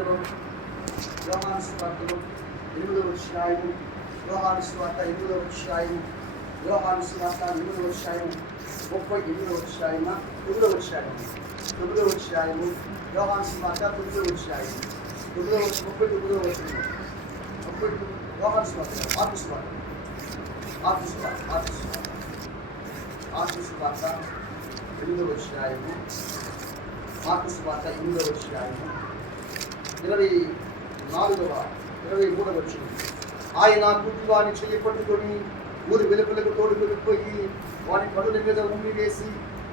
సువార్తలో యోహాను సువార్తలో 8వ అధ్యాయము, యోహాను సువార్త 8వ అధ్యాయము, యోహాను సువార్త 8వ అధ్యాయము 38వ అధ్యాయమా 9వ అధ్యాయము 9వ అధ్యాయము, యోహాను సువార్త 9వ అధ్యాయము 39వ వచనం, యోహాను సువార్త మార్కు సువార్త 8వ అధ్యాయము, మార్కు సువార్త 8వ అధ్యాయము 23వ వచనం. ఆయన గుడ్డివాని చెయ్యి పట్టుకొని ఊరి వెలుపలకు తోడుకొని వాని కనుల మీద ఉమ్మి వేసి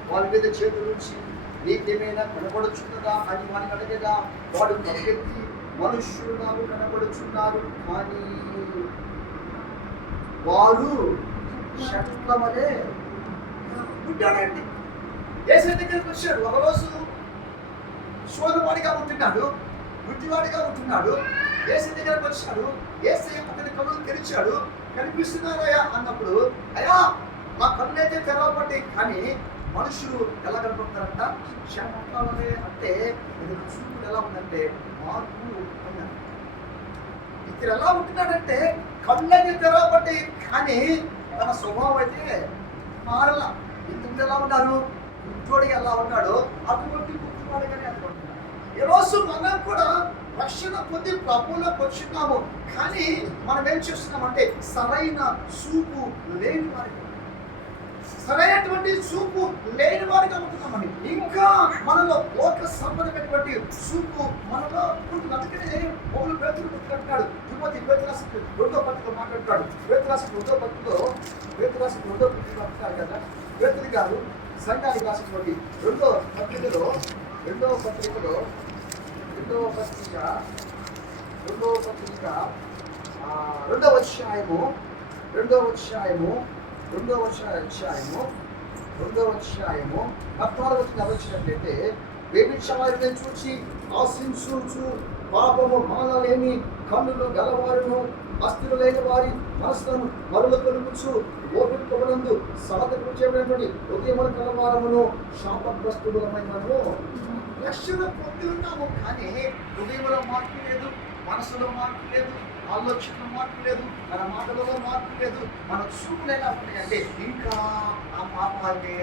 వాని మీద చేతులు ఉంచి నీకేమైనా కనబడుచున్నదా అని వాడిని అడగగా వాడు పరిగెత్తి మనుష్యులు నాకు కనబడుచున్నారు కానీ వారు శట్ల వలె ఉంటాడండి. యేసు దగ్గరికి వచ్చాడు. ఒకరోజు శోధవాడిగా ఉంటున్నాడు, గుడ్డివాడిగా ఉంటున్నాడు. యేసు దగ్గరకు వచ్చాడు. యేసు అతని కళ్ళు తెరిచాడు. కనిపిస్తున్నారయ్యా అన్నప్పుడు, అయ్యా మా కళ్ళు అయితే తెరవబడ్డాయి కానీ మనుషులు ఎలా కనపడతారంట? శట్లవలే. అంటే ఇది చూపుడు ఎలా ఉందంటే మార్పు ఉందండి. ఇతను ఎలా ఉంటున్నాడంటే కళ్ళని తెరవబడ్డాయి కానీ తన స్వభావం అయితే మారల. ఇంతకుముందు ఎలా ఉన్నారు? గుడ్డోడిగా ఎలా ఉన్నాడో అటువంటి గుడ్డివాడిగానే అనుకుంటున్నాడు. ఈరోజు మనం కూడా రక్షణ పొంది ప్రభువులోకి వచ్చినాము కానీ మనం ఏం చేస్తున్నామంటే సరైన చూపు లేని వారికి, సరైనటువంటి చూపు లేని వారిగా ఉంటున్నామండి. ఇంకా మనలో లోక సంబంధమైనటువంటి చూపు మనలో ఉంటుంది. అందుకనే పౌలు పేతురు అంటాడు, తిమోతి పేతురాసు 2వ పత్రిక మాట్లాడతాడు. పేతురాసు 2వ పత్రికలో అంటారు కదా, పేతురు గారు సంఘానికి రాసినటువంటి 2వ పత్రికలో 2వ అధ్యాయము 14వ వచ్చినట్లయితే వ్యభిచారులను చూచి ఆశించుచు పాపము మానలేని కన్నులు గలవారును అస్థిలు లేని వారి మనసులను మరులు కొలుపుచు ఓపికనందు సాధకు చేయబడినటువంటి హృదయముల కలవారమును శాపగ్రస్తులమైనను. రక్షణ పొంది ఉన్నాము కానీ హృదయంలో మార్పు లేదు, మనసులో మార్పు లేదు, ఆలోచనలో మార్పు లేదు, మన మాటలలో మార్పు లేదు. మన చూపులు ఎలా ఉన్నాయంటే ఇంకా ఆ పాపాలనే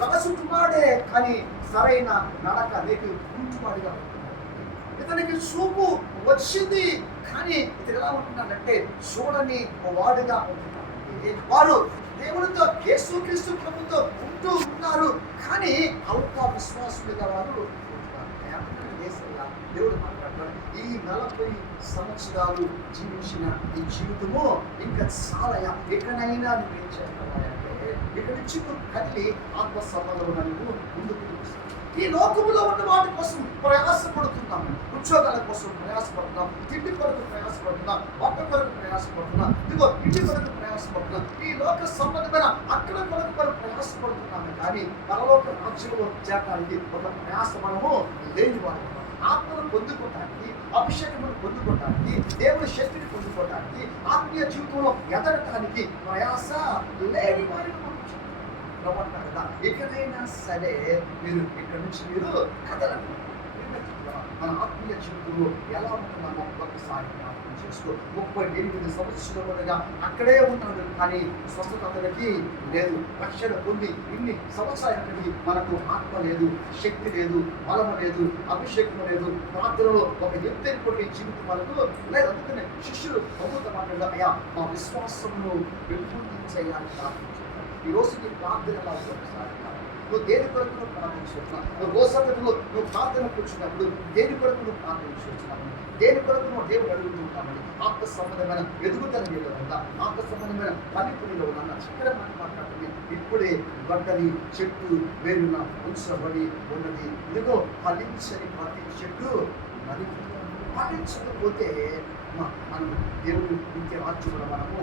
రాసుకున్నాడే కానీ సరైన నడక నీకు ఉంటువాడిగా ఉంటున్నాడు. ఇతనికి చూపు వచ్చింది కానీ ఇతను ఎలా ఉంటున్నాడంటే చూడని వాడుగా ఉంటున్నాడు. వారు దేవుడితో యేసుక్రీస్తు ప్రభుతో ఉంటూ ఉన్నారు కానీ అల్ప విశ్వాసులుగా వారు దేవుడు మాట్లాడతాడు. ఈ 40 సంవత్సరాలు జీవించిన ఈ జీవితము ఇంకా చాలయా, ఎక్కడైనా నువ్వు ఏం చేస్తావంటే ఇక్కడ నుంచి కదిలి ఆత్మ సంబంధం నువ్వు ముందుకు ఈ లోకములో ఉన్న వాటి కోసం ప్రయాసపడుతున్నాము. ఉద్యోగాల కోసం ప్రయాసపడుతున్నాం, తిండి కొరకు ప్రయాసపడుతున్నాం, బట్ట కొరకు ప్రయాసపడుతున్నాం, ఇదిగో ఇంటి కొరకు ప్రయాసపడుతున్నాం. ఈ లోక సంబంధమైన అక్కడ కొరకు మనం ప్రయాసపడుతున్నాము కానీ పరలోక రాజ్యంలో చేరడానికి ఒక ప్రయాస మనము లేని వారు. ఆత్మను పొందుకోవటానికి, అభిషేకమును పొందుకోవటానికి, దేవుని శక్తిని పొందుకోవటానికి, ఆత్మీయ జీవితంలో ఎదగటానికి ప్రయాస లేని వారిని అంటారు కదా. ఎక్కడైనా సరే మీరు ఇక్కడ నుంచి మీరు కదలండి. మన ఆత్మీయ జీవితంలో ఎలా ఉంటున్నామో ఒకసారి ప్రార్థన చేసుకో. 38 సంవత్సరాలుగా అక్కడే ఉన్నాడు కానీ స్వస్థత అతనికి లేదు. రక్షణ పొంది ఇన్ని సంవత్సరాలకి మనకు ఆత్మ లేదు, శక్తి లేదు, బలము లేదు, అభిషేకం లేదు, ప్రార్థనలో ఒక ఎత్తైనటువంటి జీవితం మనకు లేదు. అందుకనే శిష్యులు ప్రభుత్వ మాట్లాడారు, అయ్యా మా విశ్వాసమును పెంపొందించేయాలని ప్రార్థించారు. ఈ రోజు నీ ప్రార్థన ఎలా ఒకసారి నువ్వు దేని కొరకు నువ్వు ప్రార్థించుకుంటున్నావు? నువ్వు రోజంతలో నువ్వు ప్రార్థన కూర్చున్నప్పుడు దేని కొరకు నువ్వు ప్రార్థించుకుంటున్నావు? దేని కొరకు నువ్వు దేవుడు అడుగుతుంటామని ఆత్మ సంబంధమైన ఎదుగుదల నీలో ఉందా? ఆత్మ సంబంధమైన పనిపునిలో ఉన్నా చక్కగా మాట్లాడుతుంది. ఇప్పుడే గడ్డని చెట్టు వేరున ఉంచబడి ఉన్నది. ఇదిగో ఫలించని ప్రతి చెట్టు మరి ఫలించకపోతే మనం దేవుడు ఇంకే రాజ్యంలో మనము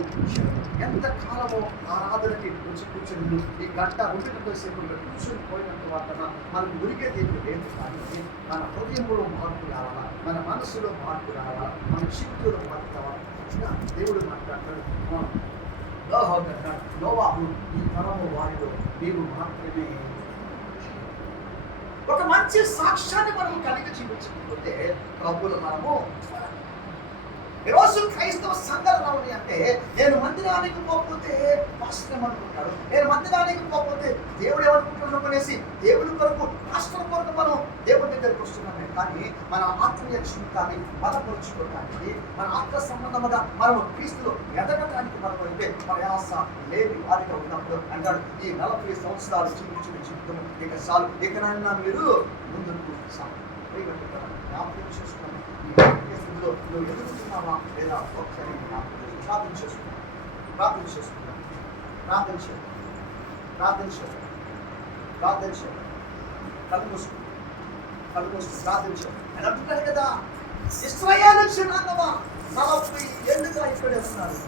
ఎంత కాలమో ఆరాధనకి కూర్చొని ఈ గంట 2 గంటల సేపు కూర్చొని పోయినంత వాటన మనం మురిగేది లేదు. కానీ మన హృదయంలో మార్పు రావాలా, మన మనసులో మార్పు రావాలా, మన చిత్తులో మార్పు రావాలా. దేవుడు మాట్లాడతాడు, నోవాహు ఈ తరము వారిలో నీవు మాత్రమే ఒక మంచి సాక్ష్యాన్ని మనం కలిగి జీవించకపోతే ప్రభువులు మనము ఈరోజు క్రైస్తవ సంఘటన ఉంది అంటే, నేను మందిరానికి పోకపోతే పాస్టర్ ఏమనుకుంటాడు, నేను మందిరానికి పోకపోతే దేవుడు ఏమనుకుంటున్నాడు అనేసి దేవుడి కొరకు పాస్టర్ కొరకు మనం దేవుడి దగ్గరికి వస్తున్నామే. కానీ మన ఆత్మీయ జీవితాన్ని బలపరుచుకోవడానికి, మన ఆత్మ సంబంధముగా మనం క్రీస్తులో ఎదగటానికి మనం అయితే ప్రయాస లేని వారిగా ఉన్నప్పుడు అంటాడు, ఈ 40 సంవత్సరాలు జీవించిన జీవితం ఇక చాలు, ఇకనైనా మీరు ముందుకు జ్ఞాపకం చేసుకున్నాను. నువ్వు ఎదుగుతున్నావా లేదా ఒకసారి ప్రార్థన చేసుకున్నావు. ప్రార్థన చేసుకున్నావు. ప్రార్థన చేయాలి. ప్రార్థన చేయాలి. ప్రార్థన చేయాలి. కళ్ళు మూసుకుని ప్రార్థన చేయాలి. అని అంటున్నాడు కదా, ఇశ్రాయేలు జనాంగమా 40 ఏళ్ళుగా ఇక్కడే ఉన్నారు.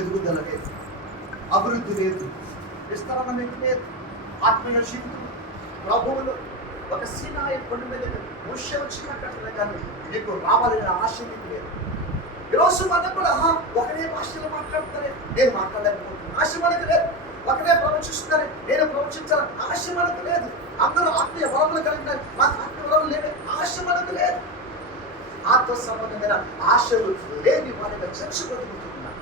ఎదుగుదల లేదు, అభివృద్ధి లేదు, విస్తరణ మీకు లేదు. ఆత్మీయ జీవితం ప్రభువులు ఒక సీనాయి కొండ మీద మోషే వచ్చినట్టు కానీ నీకు రావాలనే ఆశ మీకు లేదు. ఈరోజు మనం కూడా ఒకరే భాషలో మాట్లాడుతారే, నేను మాట్లాడలేకపోతున్నాను ఆశ మనకు లేదు. ఒకరే ప్రవచిస్తున్నారే, నేను ప్రవచించాలని ఆశ మనకు లేదు. అందరూ ఆత్మీయ బలములు కలిగినారు, మాకు ఆత్మీయ బలం లేని ఆశ మనకు లేదు. ఆత్మ సంబంధమైన ఆశలు లేని వారిగా చర్చ బతుకుతున్నారు.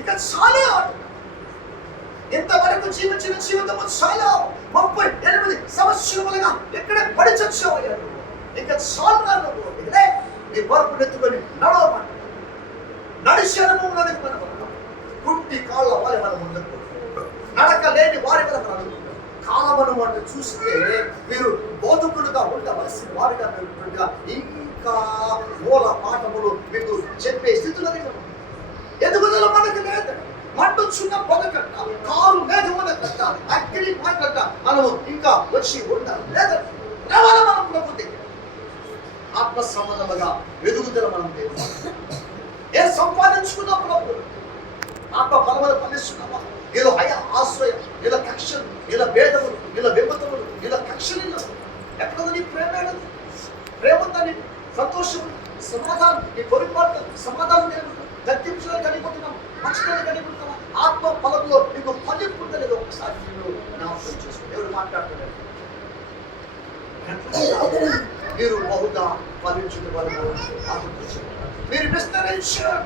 ఇక చాలా ఇంతవరకు జీవించిన జీవితము చాలా 38 సంవత్సరములుగా ఎక్కడ పడి చచ్చావయ్యాడు. ఇంకా చాలా ఇదే నీ వరకు ఎత్తుకొని నడవమాట నడిచి అనుభవంలోనికి మనం కుట్టి కాళ్ళ వారి మనం ముందుకు నడక లేని వారి వల్ల మనం కాలమను వాటిని చూస్తే మీరు బోధకులుగా ఉండవలసిన వారిగా మీరు ఇంకా మూల పాఠములు మీకు చెప్పే స్థితిలో ఎదుగుదల మనకు లేదు. మండుచున్న పొగకట్ట, కారు మేఘములకట్ట, అగ్ని మాటట మనము ఇంకా వచ్చి ఉండాలి లేదా రావాలి. మనం ప్రభు దగ్గర ఆత్మ సంబంధముగా ఎదుగుదల మనం దేవుడు ఏ సంపాదించుకున్న ప్రభు ఆత్మ బలములు పండిస్తున్నామా? ఇలా ఆశ్రయం, ఇలా కక్షలు, ఇలా భేదములు, ఇలా విమతములు, ఇలా కక్షలు ఎక్కడ నీ ప్రేమ? ప్రేమ ఉందని సంతోషం, సమాధానం, నీ పొరిపాటు సమాధానం గర్తించడానికి కలిగిపోతున్నాం, మంచిగా కలిగిపోతున్నాం. ఆత్మ ఫలంలో నీకు ఫలింపుందనేది ఒకసారి మీరు జ్ఞాపకం చేసుకోండి. ఎవరు మాట్లాడుతున్నారు? మీరు బహుగా ఫలించడం వల్ల మీరు విస్తరించారు,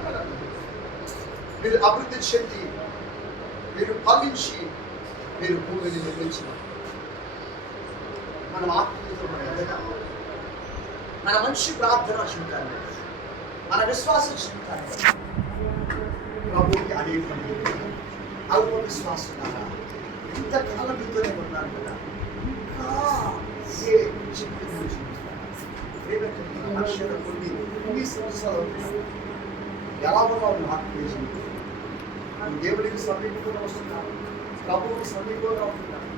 మీరు అభివృద్ధి చెంది, మీరు ఫలించి, మీరు భూమిని నిర్మించిన మనం ఆత్మీయతో మనం ఎదగాలి. మన మంచి ప్రార్థన జీవితాన్ని, మన విశ్వాస జీవితాన్ని ప్రభువుకి అనేక అల్ప విశ్వాసం ఇంతకాలం మీతోనే ఉన్నాను కదా, ఇంకా ఏ జీవితం జీవిస్తాను కొన్ని సంవత్సరాలు ఎలా ఉన్నావు? ఆత్మీయ జీవితం దేవుడికి సమీపంగా వస్తున్నాను, ప్రభువుకి సమీపంగా ఉంటున్నాను,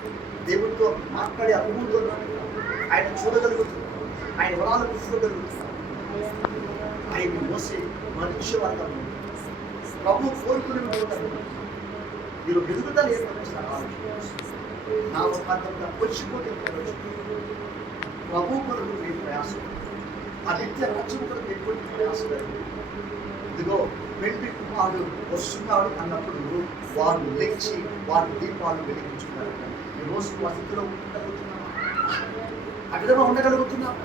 దేవుడితో మాట్లాడే అనుభూతితో ఆయన చూడగలుగుతున్నాను, ఆయన వరాలు పుట్టుకోగలుగుతున్నాను, ఆయన మోసే మనిషి వాళ్ళ ప్రభు కోరుకుని ఉంటారు. మీరు ఎదుగుదల ఏర్పరుస్తారు. నా ఒప్పందంగా వచ్చిపోతే ప్రభు కొరకు మీ ప్రయాసం, ఆ నిత్య రాజ్యం కొరకు ఎటువంటి ప్రయాసం. ఇదిగో పెళ్లి కుమారుడు వస్తున్నాడు అన్నప్పుడు వారు లేచి వారి దీపాలు వెలిగించుకున్నారు. ఈరోజు వసతిలో ఉండగలుగుతున్నామా? ఆ విధంగా ఉండగలుగుతున్నామా?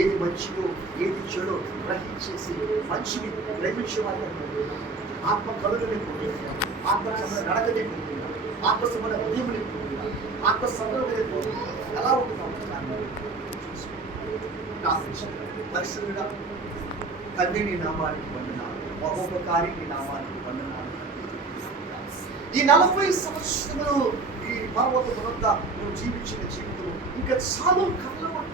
ఏది మంచిదో ఏది చెడో గ్రహించేసి మంచిని ప్రేమించే వాళ్ళు ఆత్మ కలుగుని పొందుతున్నాం, ఆత్మ సమయ నడకని పొందుతున్నాం, ఆత్మ సమయ ఉదయముని పొందుతున్నాం, ఆత్మ సమయంలో పొందుతున్నాం. ఎలా ఉంటున్నాం? పరిశుద్ధుడా తండ్రి నీ నామానికి వందనాలు, మహోపకారి నీ నామానికి వందనాలు. ఈ 40 సంవత్సరములు ఈ పర్వతము వద్ద నువ్వు జీవించిన జీవితం ఇంకా చాలా కాలం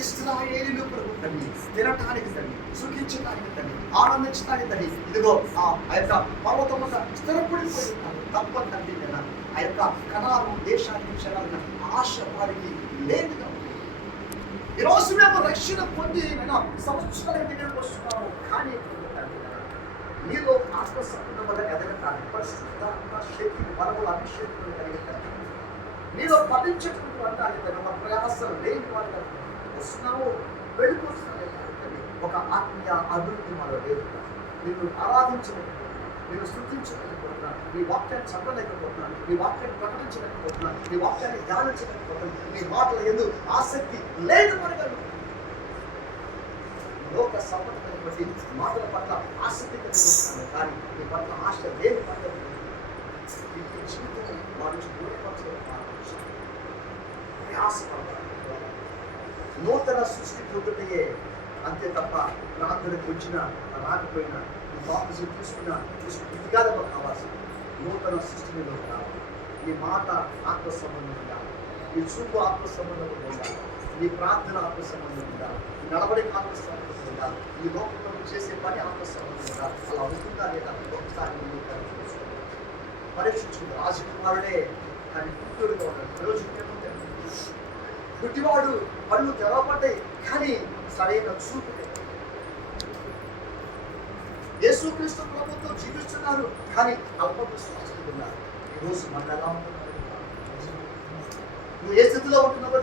ఇశ్రాయేలు ప్రభు తండ్రి, తినటానికి తండ్రి, సుఖించడానికి తండ్రి, ఆనందించడానికి తండ్రి, ఇదిగో ఆ యొక్క పర్వతం వద్ద స్థిరపడిపోయినాను తప్ప తండ్రి. నేను ఆ యొక్క కణాలు దేశానికి చేరాలన్న ఆశ వారికి లేదుగా. ఈరోజు మేము రక్షణ పొంది సంవత్సరాల దగ్గరకు వస్తున్నాము, కానీ నీలో ఆత్మ సంబంధం వల్ల ఎదగటానికి పరిశుద్ధాత్మ శక్తిని బలములు అభిషేకం కలిగితారు. నీలో ఫలించేటువంటి అంటే ఒక ప్రయాసం లేని వాళ్ళు వస్తున్నాము, వెళ్ళిపోతున్నాయి. ఒక ఆత్మీయ అభివృద్ధి మనలో లేదు. నిన్ను ఆరాధించలేదు, నిన్ను స్తుతించలేదు, చదవలేకపోతున్నాను, నీ వాక్యాన్ని చదవలేకపోతున్నాను, నీ వాక్యాన్ని ప్రకటించలేకపోతున్నాను, నీ వాక్యాన్ని ధ్యానించలేకపోతున్నాను, నీ మాటలు ఎందుకు ఆసక్తి లేదు మనకు. లోక సంపదను బట్టి మాటల పట్ల ఆసక్తి కలిగి ఉంటాను, కానీ నీ పట్ల ఆశ లేని పద్ధతి జీవితం వారి నుంచి దూరపరచడం ప్రయాసపడతారు. నూతన సృష్టి పొందుటయే అంతే తప్ప ప్రార్థనకు వచ్చిన రాకపోయినా నీ బాప్తిజం తీసుకున్న ఇది కాదు మాకు కావాల్సింది. నూతన సృష్టి మీద రావాలి. నీ మాట ఆత్మ సంబంధం ఉండాలి, నీ చూపు ఆత్మ సంబంధం ఉండాలి, నీ ప్రార్థన ఆత్మ సంబంధం ఉండాలి, నీ నడవడిక ఆత్మ సంబంధం ఉండాలి, ఈ లోకంలో చేసే పని ఆత్మ సంబంధం ఉండాలి. అలా అవుతుందా లేదా ఒకసారి పరీక్షించుకుంది. రాజకుమారుడే కానీ పుట్టుడుగా ఉన్నాడు. ప్రయోజనం ఏముంటే గుడ్డివాడు కళ్ళు తెరవబడ్డాయి కానీ సరైన చూపు లేదు. యేసుక్రీస్తు ప్రభుత్వం జీవిస్తున్నారు కానీ అల్ప విశ్వాసం ఉన్నారు. ఈరోజు మన ఎలా ఉంటున్నారు? నువ్వు ఏ స్థితిలో ఉంటున్నావో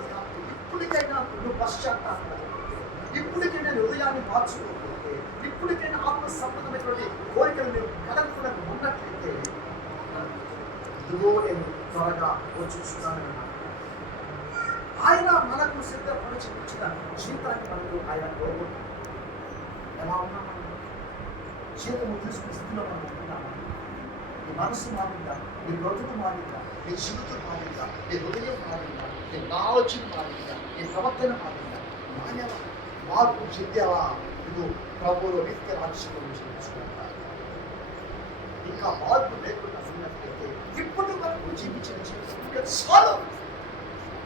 ఇప్పటికైనా నువ్వు పశ్చాత్తాపడాలి. ఇప్పటికైనా హృదయాన్ని మార్చుకోకపోతే, ఇప్పటికైనా ఆత్మ సంబంధమైనటువంటి కోరికలు నువ్వు కలగకుండా ఉన్నట్లయితే ఇదిగో నేను త్వరగా వచ్చున్నాను. ఆయన మనకు సిద్ధపరిచి ఇచ్చిన జీవితాన్ని మనకు ఆయన కోరుకుంటున్నాం. ఎలా ఉన్నాం? జీవితము తీసుకునే స్థితిలో మనం ఉంటున్నామా? నీ మనసు మారిందా? నీ బ్రతుకు మారిందా? నీ జీవితం మారిందా? నీ హృదయం మారిందా? నీ ఆలోచన మారిందా? నీ ప్రవర్తన మారిందా? మానవ మార్పు చెందావా? నువ్వు ప్రభువులో నిత్య రాజ్యంలో జీవించుకుంటావు. ఇంకా మార్పు లేకుండా ఉన్నట్లయితే ఇప్పుడు మనకు జీవించిన జీవితం ఇంకా చాలు.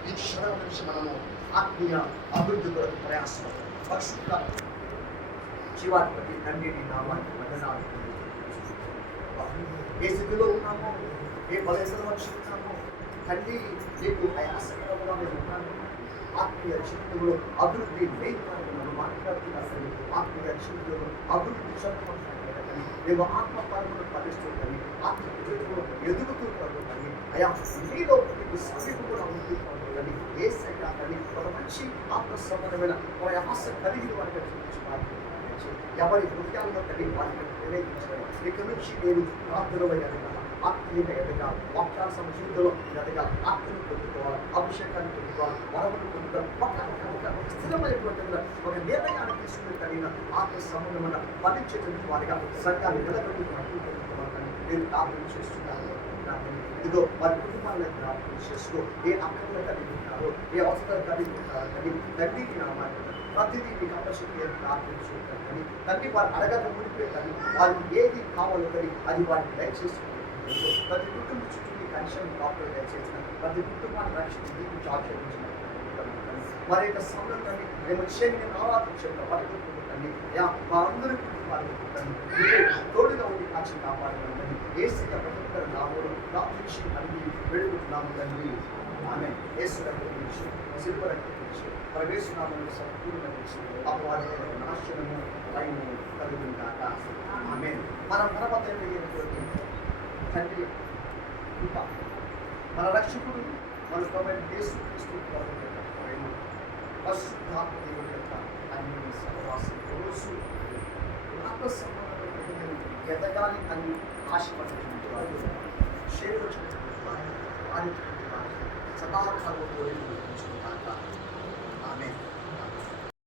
ఈ క్షణం నుంచి మనము ఆత్మీయ అభివృద్ధి కొరకు ప్రయాసపడతాం. పరిశుద్ధ జీవాధిపతి తండ్రి నీ నామానికి వందనాలు. ఏ స్థితిలో ఉన్నామో, ఏ బలహీనతలో వచ్చినామో తండ్రి నీకు ప్రయాసకరంగా మేము ఉన్నాము. ఆత్మీయ జీవితంలో అభివృద్ధి లేని మనం మాట్లాడుతున్నారు. ఆత్మీయ జీవితంలో అభివృద్ధి చెప్పమంటారు. మేము ఆత్మపరమును ఫలిస్తుందని, ఆత్మ జీవితంలో ఎదుగుతూ పడుతుందని, అయా నీలో నీకు సమీపంగా ఉంటుందని, ఏ సైతాన్ని ఒక మంచి ఆత్మ సంబంధమైన ప్రయాస కలిగిన వారిగా చూపించడానికి ఎవరి హృదయాల్లో కలిగి వారిని ప్రేరేపించారు. ఇక నుంచి నేను ప్రార్థనలో ఎదగాల, ఆత్మీయంగా ఎదగాల, వాక్యాల జీవితంలో ఎదగాల, ఆత్మను పొందుకోవాలి, అభిషేకాన్ని పొందుకోవాలి, వరమును పొందుకోవాలి. ఒక స్థిరమైనటువంటి ఒక నిర్ణయాన్ని తీసుకుని కలిగిన ఆత్మ సంబంధమైన ఫలించేటువంటి వారిగా సంఘాన్ని నిలబెట్టుకుని నేను ప్రార్థన చేస్తున్నాను. ఇదిగో వారి కుటుంబాలను ప్రార్థన చేసుకో. ఏ అక్కర్లు కలిగి ఉంటారో, ఏ అవసరాలు కలిగి ఉంటారో కానీ తండ్రికి నామాన్ని ప్రతిదీ మీకు అవసరం ప్రార్థించుకుంటారు కానీ తండ్రి వారు అడగక ముడిపోయి కానీ వారికి ఏది కావాలో కానీ అది వారిని దయచేసుకుంటారు. ప్రతి కుటుంబం చుట్టూ మీ కనెక్షన్ ప్రాపర్ దయచేసిన ప్రతి కుటుంబాన్ని రక్షణ దీనికి ఆచరించిన వారి యొక్క సమయంలో మేము విషయాన్ని ఆరాధించండి. వారి కుటుంబండి మా అందరి కుటుంబాలు తోడుగా ఉండి కాచి కాపాడగలండి. ఏసీగా ప్రతి ఒక్కరు నామూలు ప్రార్థించి అడిగి వేడుకుంటున్నాము తండ్రి. ఆమె ఏసు గురించి శిల్ప గురించి ప్రవేశనామను సంపూర్ణించి అపవాదమైన నాశనము లైను కలుగును కాక. ఆమె మన పరమతైనటువంటి తండ్రి కృప, మన రక్షకుడు మన ప్రభువైన యేసుక్రీస్తు ప్రభువు యొక్క ప్రేమ, పరిశుద్ధాత్మ దేవుని యొక్క అన్యోన్య సహవాసం రోజు ఆత్మ సంబంధమైన ఎదగాలి అని ఆశపడుతున్నటువంటి వారు, చేరువచ్చినటువంటి వారు, సదాకాలం కోరిక